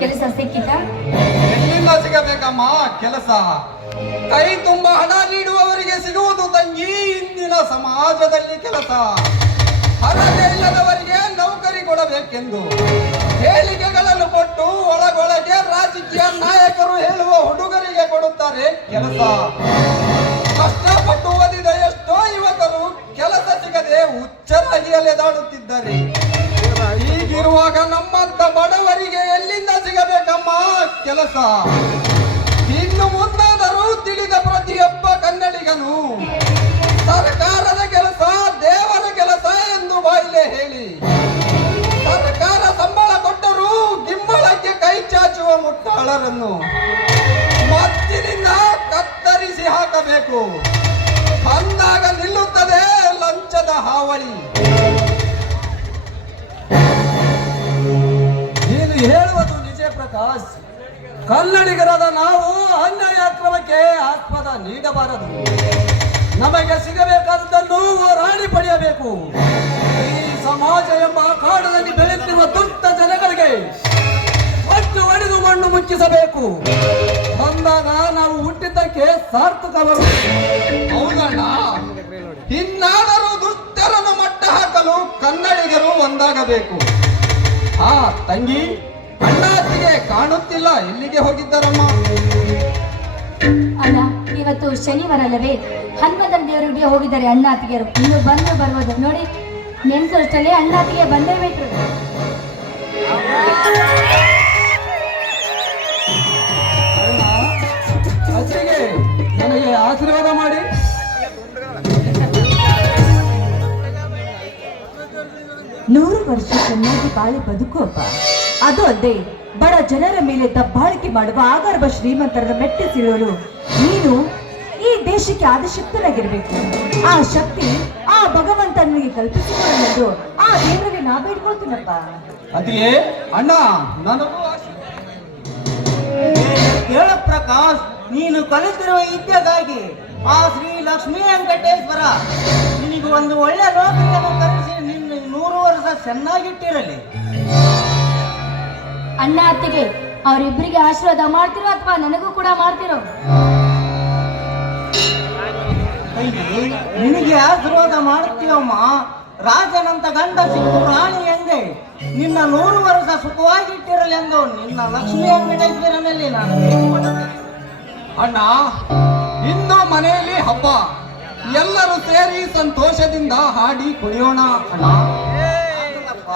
ಕೆಲಸ ಸಿಕ್ಕಿತಾ? ಎಲ್ಲಿಂದ ಸಿಗಬೇಕಮ್ಮ ಕೆಲಸ? ಕೈ ತುಂಬ ಹಣ ನೀಡುವವರಿಗೆ ಸಿಗುವುದು ತಂಗಿ ಇಂದಿನ ಸಮಾಜದಲ್ಲಿ ಕೆಲಸ. ಅರ್ಹತೆ ಇಲ್ಲದವರಿಗೆ ನೌಕರಿ ಕೊಡಬೇಕೆಂದು ಹೇಳಿಕೆಗಳನ್ನು ಕೊಟ್ಟು ಒಳಗೊಳಗೆ ರಾಜಕೀಯ ನಾಯಕರು ಹೇಳುವ ಹುಡುಗರಿಗೆ ಕೊಡುತ್ತಾರೆ ಕೆಲಸ. ಕಷ್ಟಪಟ್ಟು ಓದಿದ ಎಷ್ಟೋ ಯುವಕರು ಕೆಲಸ ಸಿಗದೆ ಹುಚ್ಚರಾಗಿ ಅಲೆದಾಡುತ್ತಿದ್ದಾರೆ. ಹೀಗಿರುವಾಗ ನಮ್ಮಂತ ಬಡವರಿಗೆ ಎಲ್ಲಿಂದ ಸಿಗಬೇಕಮ್ಮ ಕೆಲಸ? ಇನ್ನು ಮುಂದಾದರೂ ತಿಳಿದ ಪ್ರತಿಯೊಬ್ಬ ಕನ್ನಡಿಗನು ಸರ್ಕಾರದ ಕೆಲಸ ದೇವರ ಕೆಲಸ ಎಂದು ಬಾಯಿಲೆ ಹೇಳಿ ಸರ್ಕಾರ ಸಂಬಳ ಕೊಟ್ಟರೂ ಗಿಂಬಳಕ್ಕೆ ಕೈ ಚಾಚುವ ಮುಟ್ಟಾಳರನ್ನು ಮತ್ತಿನಿಂದ ಕತ್ತರಿಸಿ ಹಾಕಬೇಕು. ಅಂದಾಗ ನಿಲ್ಲುತ್ತದೆ ಲಂಚದ ಹಾವಳಿ. ನೀನು ಹೇಳುವುದು ನಿಜ ಪ್ರಕಾಶ್. ಕನ್ನಡಿಗರಾದ ನಾವು ಅನ್ಯಾಯ ಕ್ರಮಕ್ಕೆ ಆಸ್ಪದ ನೀಡಬಾರದು. ನಮಗೆ ಸಿಗಬೇಕಾದದ್ದನ್ನು ಹೋರಾಡಿ ಪಡೆಯಬೇಕು. ಈ ಸಮಾಜ ಎಂಬ ಕಾಡದಲ್ಲಿ ಬೆಳೆಯುತ್ತಿರುವ ದುಷ್ಟ ಜನಗಳಿಗೆ ಒಟ್ಟು ಒಡೆದು ಮಣ್ಣು ಮುಚ್ಚಿಸಬೇಕು. ಅಂದಾಗ ನಾವು ಹುಟ್ಟಿದ್ದಕ್ಕೆ ಸಾರ್ಥಕವರು. ಹೌದಣ್ಣ, ಇನ್ನಾದರೂ ದುಷ್ಟರನ್ನು ಮಟ್ಟ ಹಾಕಲು ಕನ್ನಡಿಗರು ಒಂದಾಗಬೇಕು. ಹಾ ತಂಗಿ, ಅಣ್ಣಾತಿಗೆ ಕಾಣುತ್ತಿಲ್ಲ, ಎಲ್ಲಿಗೆ ಹೋಗಿದ್ದಾರಮ್ಮ? ಅಣ್ಣ, ಇವತ್ತು ಶನಿವಾರ ಅಲ್ಲವೇ? ಹನುಮಂತನ ದೇವರಿಗೆ ಹೋಗಿದ್ದಾರೆ ಅಣ್ಣಾತಿಗೆರು. ಇನ್ನು ಬಂದು ಬರ್ಬೋದು ನೋಡಿ. ನೆನ್ಸಷ್ಟಲ್ಲೇ ಅಣ್ಣಾತಿಗೆ ಬಂದೇ ಬಿಟ್ರು. ಅತ್ತಿಗೆ ನನಗೆ ಆಶೀರ್ವಾದ ಮಾಡಿ. ನೂರು ವರ್ಷ ಚೆನ್ನಾಗಿ ಬಾಳಿ ಬದುಕುವಪ್ಪ. ಅದು ಅಲ್ಲದೆ ಬಡ ಜನರ ಮೇಲೆ ದಬ್ಬಾಳಿಕೆ ಮಾಡುವ ಆಗರ್ಭ ಶ್ರೀಮಂತರನ್ನು ಮೆಟ್ಟಿಸಿಳಲು ನೀನು ಈ ದೇಶಕ್ಕೆ ಆದಿಶಕ್ತನಾಗಿರ್ಬೇಕು. ಆ ಶಕ್ತಿ ಆ ಭಗವಂತ ನನಗೆ ಕಲ್ಪಿಸಿಕೊಳ್ಳಲೆಂದು ಆ ದೇವರಿಗೆ ನಾ ಬೇಡ್ಕೊಳ್ತೀನಪ್ಪ. ಅದಿಯೇ ಅಣ್ಣ, ನನಗೂ ಕೇಳ ಪ್ರಕಾಶ್, ನೀನು ಕಲಿತಿರುವ ವಿದ್ಯೆಗಾಗಿ ಆ ಶ್ರೀ ಲಕ್ಷ್ಮೀ ವೆಂಕಟೇಶ್ವರ ನಿನಗೆ ಒಂದು ಒಳ್ಳೆ ನೌಕರಿಯನ್ನು ಕರೆಸಿ ನಿನ್ನ 100 ವರ್ಷ ಚೆನ್ನಾಗಿಟ್ಟಿರಲಿ. ಅಣ್ಣ ಅತ್ತಿಗೆ ಅವರಿಬ್ಬರಿಗೆ ಆಶೀರ್ವಾದ ಮಾಡ್ತಿರೋ ಅಥವಾ ನನಗೂ ಕೂಡ ಮಾಡ್ತಿರೋ? ನಿನಗೆ ಆಶೀರ್ವಾದ ಮಾಡುತ್ತೀವಮ್ಮ. ರಾಜನಂತ ಗಂಡ ಸಿಕ್ಕು ರಾಣಿ ಎಂದೆ ನಿನ್ನ 100 ವರ್ಷ ಸುಖವಾಗಿಟ್ಟಿರಲಿ ಎಂದು ನಿನ್ನ ಲಕ್ಷ್ಮೀ ವೆಂಕಟೇಶ್ವರನಲ್ಲಿ ನಾನು ಬೇಡಿಕೊಳ್ಳುತ್ತೇನೆ. ಅಣ್ಣ, ಇಂದು ಮನೆಯಲ್ಲಿ ಹಬ್ಬ, ಎಲ್ಲರೂ ಸೇರಿ ಸಂತೋಷದಿಂದ ಹಾಡಿ ಕುಣಿಯೋಣ ಅಣ್ಣ. ಆಗಲ್ಲಪ್ಪ.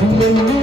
ದುನಿಯಾ